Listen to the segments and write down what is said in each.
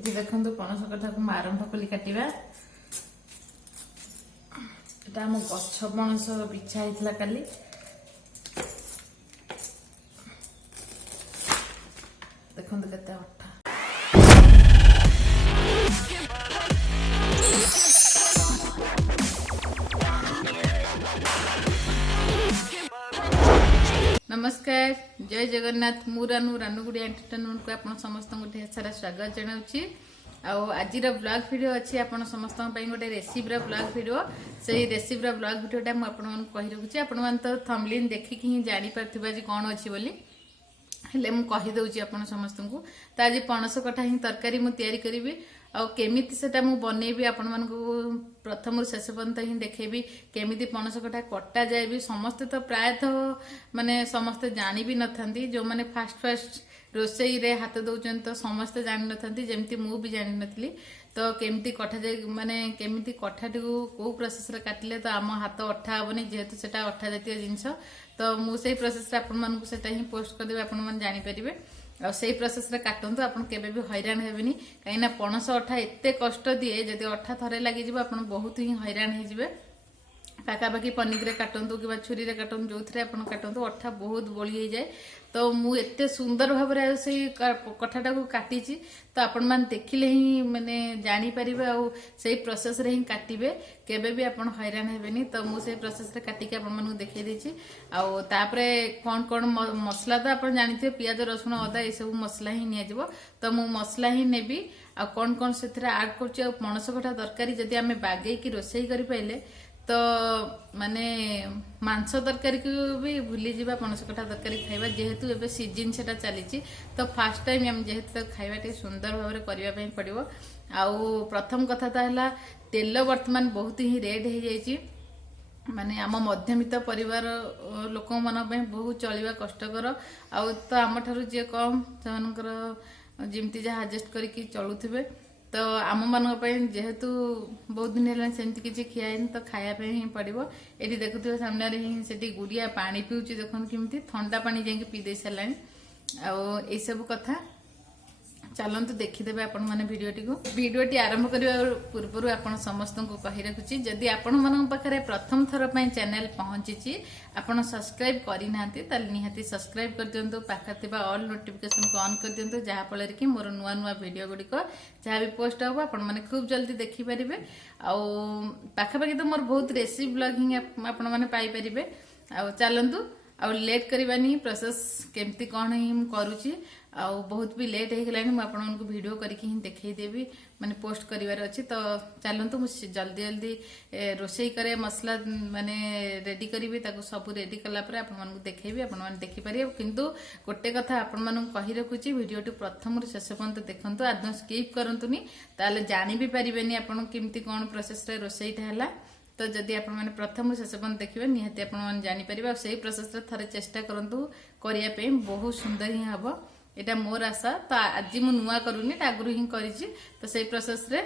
ये देखो पणस कटा को आरंभ कली काटिबा एटा हम गछ पणस बिछा होता काली देखो केते अठा नमस्कार जय जगन्नाथ मु रानू रानुगुड़ी एंटरटेनमेंट को आप समस्त ढेर सारा स्वागत जनाऊँगी आज ब्लॉग वीडियो अच्छी आपन समस्त गोटे रेसिपी ब्लॉग वीडियो से रेसिपी ब्लॉग वीडियोटा मुझे कही रखुच्छी आपण तो थंबनेल देखिक ही जापर आज कौन अच्छी बोली हेले मु कहीदे आप समस्त को तो आज पणस कटा ही तरकारी मुझे करी केमिति सेटा मु बनैबी आपण मानकु प्रथम शेष पर्यंत ही देखेबी केमिति पणस कटा कटा जाए भी समस्ते तो प्रायतः माने समस्ते जानी भी नथांती जो माने फास्ट रोसई रे हाथ दौरान तो समस्ते जानी नथांती जेमती मु भी जानी नथली तो केमिति कटा जाए माने केमिति कठाटी को प्रोसेस रे काटिले तो आम हाथ अठा हेनी जेहेतु सेटा अठा जातीय जिनस तो मु सेही प्रोसेस रे आपण मानकु सेटा ही पोस्ट कर देबे आपण मान जानि परिबे आ से प्रोसेस रे काटंतु आपण केबे भी हैरान हेबेनी काईना पणस अठा एते कष्ट दिए जदि अठा थरे लागि जिवो आपण बहुत ही हैरान हे जिवे पाखापाखि पनिक रे काटंतु कि छुरी रे काटंतु जो थरे आपण काटंतु अठा बहुत बोली हे जाए तो मु एते सुंदर भाव रे से कठाटा को काटिची तो आपण मान देखिले ही माने जानि परिबे आ से प्रोसेस रे ही काटिबे केबे भी आपण हैरान हेबेनी तो मु से प्रोसेस रे काटिके आपण मानू देखै देछि आ तापरे कोन कोन मसला तो आपण जानिथिबे पियाज रसुण अदा ए सब मसला ही निया जिवो तो मु मसला ही नेबी आ कोन कोन सेथरे ऐड करछि आ पणस कठा तरकारी जदि हमें बागै की रोसई करि पाइले तो माने मांस तरकारी को भी भूली जावा पणस कठा तरकारी खाइबा जेहेतु एबे सीजन सेटा चली तो फास्ट टाइम हम जेहेतु खाइबा टे सुंदर भाव में करबा पई पड़िबो आउ प्रथम कथा तो है तेल वर्तमान बहुत ही रेट हो जाइए माने आम मध्यमित परिवार लोक मन बहुत चलवा कष्टकर आउ तो आम ठारू जे कम से जमती जहाँ एडजस्ट करके चलुवे तो आम मान जेहेतु बहुत दिन है सेमती किसी खियानी तो खायापे ही पड़ो ये देखुए सामने ही से गुड़िया पानी पीऊँच देखो केमती ठंडा पानी जाकि पी दे सारा आई सब कथा चलतु देखीदे आपण मैंने भिडियोटी आरंभ करने पूर्व आपण समस्त को कही रखुच्छी जदि आपण मान पाखे प्रथम थर चैनल पहुंची आपण सब्सक्राइब करना निहाती सब्सक्राइब कर दिंतु पाखे ऑल नोटिफिकेशन को ऑन कर दिंतु जहाँफल कि मोर नुआ नुआ वीडियो गुड़िक जहाँ भी पोस्ट हम आपण मैंने खूब जल्दी देखिपारे आखापाखि तो मोर बहुत रेसिपी ब्लॉग ही आपण मैंने पाइपर आ चलतु आउ लेट करवानी प्रोसेस केमती कौन ही करुच्ची आउ बहुत भी लेट हो गलानी मुझे आपको वीडियो करके ही देखईदेवी माने पोस्ट करिवार अच्छी तो चलतु मुझे जल्दी जल्दी रोसई करे मसला माने रेडी करी ताको सब रेडी कलापर आपको देखी आपने देखिपारे किंतु गोटे कथा आपण कही रखुच्छी भिडियोटी प्रथम शेष पर्यंत देखु आदम स्किप करतुनी ताले जानी भी पारिबेनी आपण केमती कौन प्रोसेस रे रोसईटा है तो जदि आप प्रथम शेष पर्यंत देखिए निहाती आपपर से प्रोसेस थरे चेष्टा करूँ करने बहुत सुंदर ही हम यहाँ मोर आशा तो आज मु नुआ करूनी आगु ही करी तो से प्रोसेस रे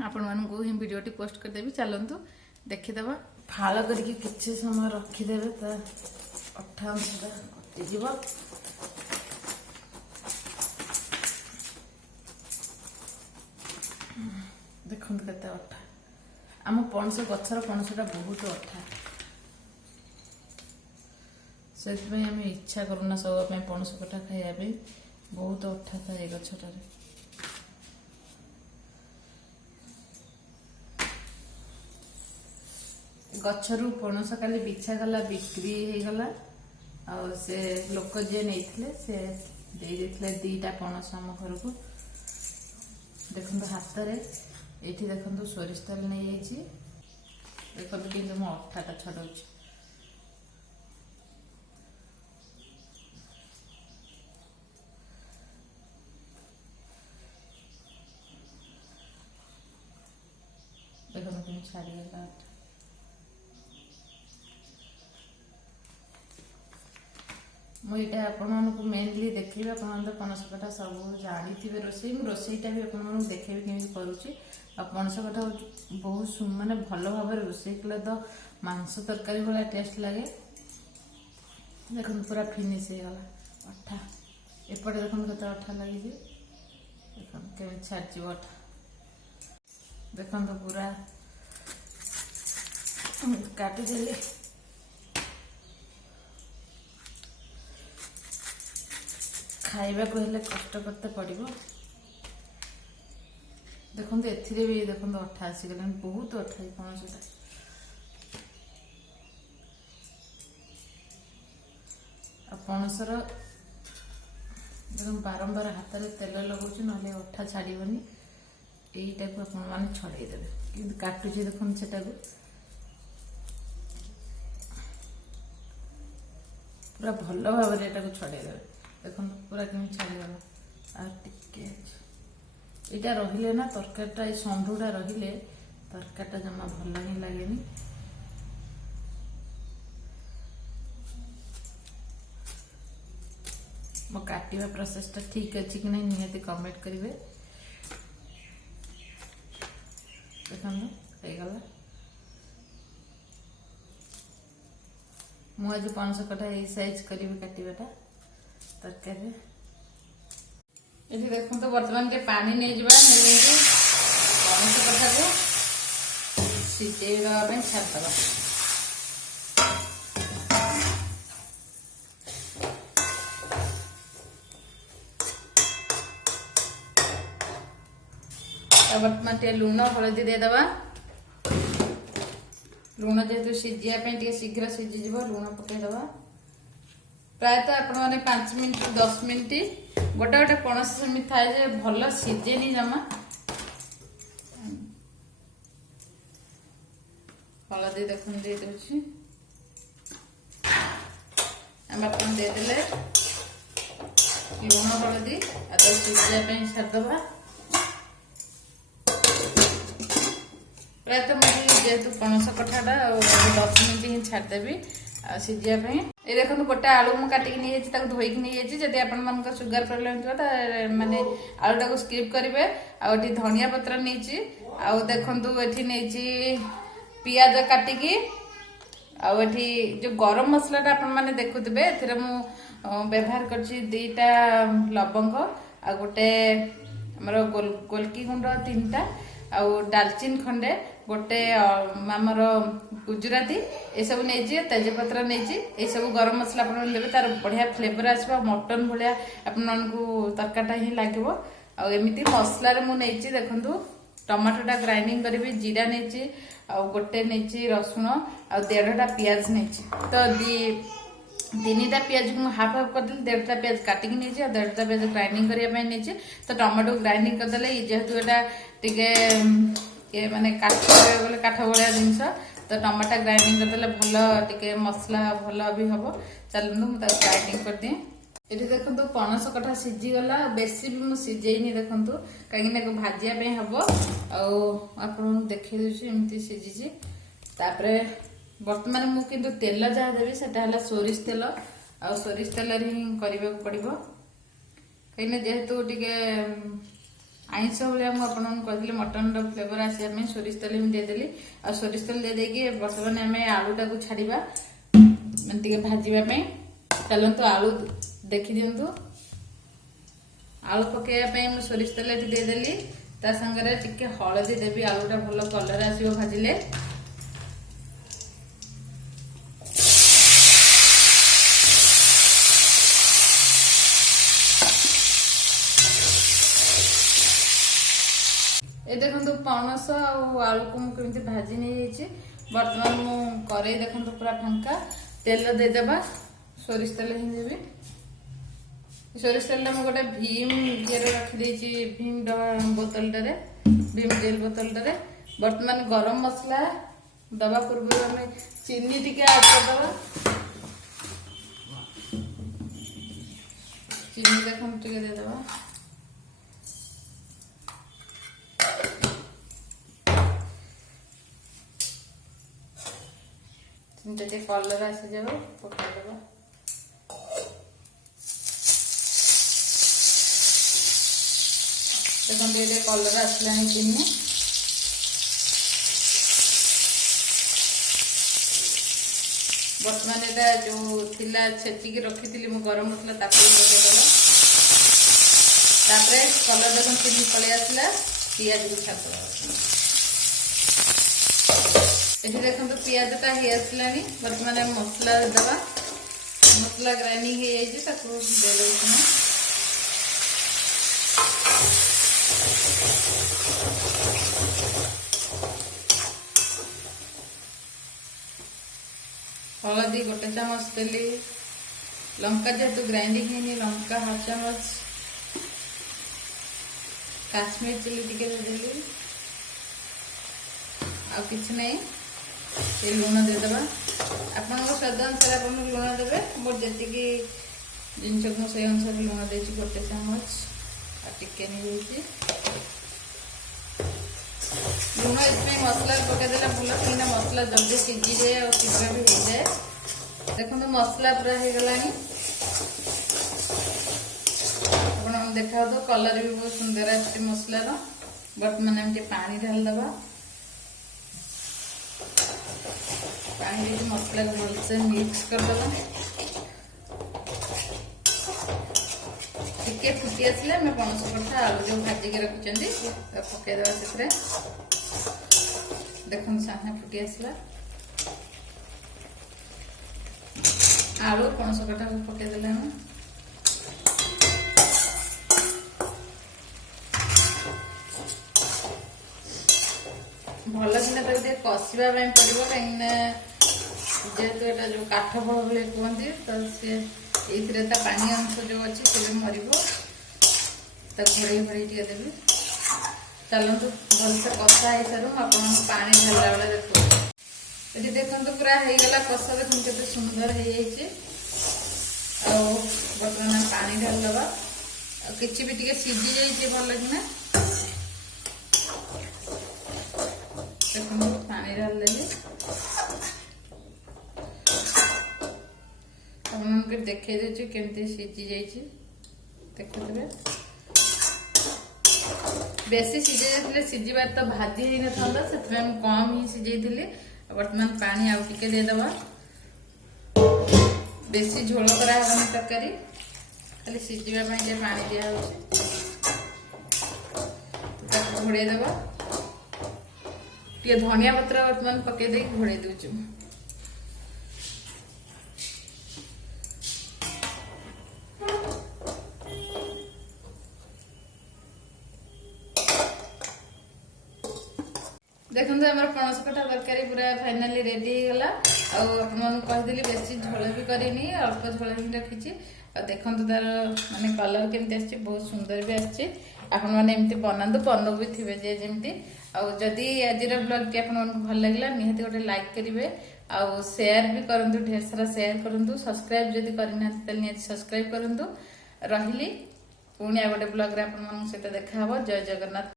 आपण मानू ही वीडियोटी पोस्ट करदेवी चलतु देखीदे फाड़ करके किसी समय रखीदे तो अठा अंशटा कटिज देखो केते अठा आम पणस गचर पणसटा बहुत अठा से आम इच्छा करूना सब पणस कटा खाइबा बहुत अठा था गछटार गचरू पणस काली बिछा गला बिक्री हो गला और से लोक जे नहीं से दे देथिले दीटा पणस आम घर को देखो हाथ रे एठी देखो सोरिष तेल नहीं जाइए देखो कि मो अठाटा छड़ाऊँ देखो कि छाड़गला मुझे आपको मेनली देखी आप पणस कटा सब जानी रोसई रोसईटा भी आपको देखेबी केमी करुच्ची आ पणस कटा बहुत माने भल भाव रोसई कले तो मांस तरकारी भाया टेस्ट लगे देखो पूरा फिनिश हो गला अठा एपटे देखो कत अठा लगी देखो छाड़ी अठा देखो पूरा काटिदेली खाइबा को हेले कष्ट करते पड़ो। देखो एथिरे भी देखो अठा आसीगला बहुत अठा पणसटा पणसर देखो बारंबार हाथ में तेल लगुच ना अठा छाड़बनी यहीटा को आप छड़ेदेवे कि काटुचे देखो से पूरा भल भाव में छड़ेदेवे देखो पूरा कमी छाड़गला आगे यहाँ रहिले ना तरकारीटा ये षंढुटा रहिले तरकारीटा जमा भल ही लगे मो काटिबा प्रोसेसटा ठीक अच्छी कि नहीं निहाती कमेंट करेंगे। देखो गला मुझे पणस कटा यही साइज करी काटाटा तरकारी ये देखो तो बर्तमान के पानी नहीं जावा पणस कटा को सीझेवा छाड़दवा बर्तमान टे लुण हलदी देदवा लुण जेहेतु सीझापी शीघ्र सीझीज लुण पकईदवा प्रायतः आपण मैंने 5 मिनट 10 मिनट गोटे गोटे पणस सेमती थाए भल सीझेनी जमा हलदी देख दे बर्तमान देदेले लुण हलदी आ सीझापी छाड़दवा प्रायतः मुझे जेहेतु पणस कठाटा 10 मिनट ही छाड़देवी सीझापी ये देखो गोटे आलू मुझे काटिक नहीं धोईक नहीं जब आप सुगर प्रोब्लेम थोड़ा मानने आलूटा को स्किप करेंगे आठी धनिया पत्र नहीं देखु ये पियाज काटिकी आठी जो गरम मसलाटा आपने देखुवे ए व्यवहार कर 2टा लवंग आ गोटे आमर गोलकी गुंड 3टा आ डालचीन खंडे गोटे आमर गुजराती ये सब नहीं तेजपत्र नहीं सब गरम मसला आप देवे तार बढ़िया फ्लेवर आसो मटन भाया आपको तरकारीटा ही लगे आमती मसलार मुझे देखु टमाटोटा ग्राइंडिंग करी जीरा नहीं गोटे नहीं रसुण आ 1.5टा पियाज नहीं तो 3टा पियाज को हाफ हाफ करदे 1.5टा पियाज काटिक नहीं 1.5टा पियाज ग्राइंडिंग करने नहीं तो टमाटो ग्राइंडिंग करदे जेहेतु यहाँ टे माने काठ भाया जिनस तो टमाटा ग्राइंडिंग करदे भल टे मसला भल भी हम चलू मुझे ग्राइंडिंग कर दिए ये देखो पणस कठा सीझीगला बेसी भी मुझे सीझेनी देखु कहीं भाजापी हम आप देखी दूसरी सीझी बर्तमान मुझे तेल जहाँ देवी से सोरिष तेल आ सोरिष तेल ही करने को पड़ो कहीं जेहेतु टे आईंस भाया मुझे मटन फ्लेवर आसापी सोरिष तेल ही देदेली आ सोरिष तेल दे बर्तमान आम आलूटा को छाड़ा टे भाजापी चलतु आलू देखी दिंतु आलू पकड़ापी मुझे सोरिष तेल ये देदेली ता संगे टिके हलदी देवी आलूटा भल कलर आसो भाजिले ये देखो पणस आलू को मुझे भाजी नहीं बर्तमान मु कड़े देखो पूरा फांका तेल देदेबा सोरिष तेल ही देवी सोरिष तेल मुझे गोटे भीम ये रखी भीम बोतलटे भीम जेल बोतलटे बर्तमान गरम मसला दबा पूर्व आम चीनी टिके ऐड करदे चीनी देखो टे देदेबा टे कलर आसीजा पकईदे देखते ये कलर आसला चीनी बर्तमान यहाँ जो थिला छेचिकी रखी थी गरम मसला पकईदेला तापर कलर देखो चिली पलि आसला पियाज को छाप ये देखो पियाजटा हो आसला बर्तमान मसला देवा मसला ग्राइंडिंग हो जाए हलदी गोटे चामच देली लंका जेहेतु ग्राइंडिंग है लंका हाफ चामच काश्मीर चिली टिके देली आ किछ नहीं ये लुण देदेबा आपण स्वाद अनुसार आप लुण देवे मोर जी जिनस को से अनुसार लुण दे गोटे चामच आ टिके नहीं लुण इसमें मसला पकईदेला भल कहीं मसला जल्दी सीझी जाए और शीघ्र भी हो जाए देखो मसला पूरा हो गला आप देखा तो कलर भी बहुत सुंदर आसे मसलार बर्तमान एमती पानी ढाल दबा पानी मसला को भलसे मिक्स करदे टिके फुटी आसले आम पणस कठा आलू जो भाजिक रखिंट पकईदे से देखो सामने फुटी आसला आलू पणस कटा को पकईदे भल कि कषा पड़ो कहीं जेहेतु यहाँ जो काठ फल भाई कहते तो सी पानी अंश जो अच्छी से मर घोड़े घोड़े टे देवी चलतु भलसे कषा हो सारू आप पानी ढाला बेले देखो ये देखो पूरा होगला कषा देखो के सुंदर हो बर्तमान पानी ढाल दबा कि भी टे सीझी जाइए भल कि देखो पानी ढाल देली आपको देखे दे केमती सीझी जाइए देखुए बेसी सीझे जाते सीझार तो भाजी ही न था से कम ही सीझे बर्तमान पानी आउ टिके देदेबा बेसी झोल करानी तरकारी खाली सीझापी पानी दिया घोड़े देवा टे धनिया पत्र बर्तमान पकईदे घोड़े दूचु देखो आम पणस कठा तरकारी पूरा फाइनाली रेडी हो गला आपदेली बेसी झोल भी करनी अल्प झोल ही रखी देखो तार माने कलर केमती बहुत सुंदर भी आमती बनातु बनो भी थे जे जमी आदि आज ब्लॉग टी आप भल लगे निहाती गोटे लाइक करेंगे आउ शेयर भी करूँ ढेर सारा शेयर करूँ सब्सक्राइब जदि करना निहाती सब्सक्राइब करूँ रही पुणी आ गोटे ब्लॉग रे आप सहित देखा जय जगन्नाथ।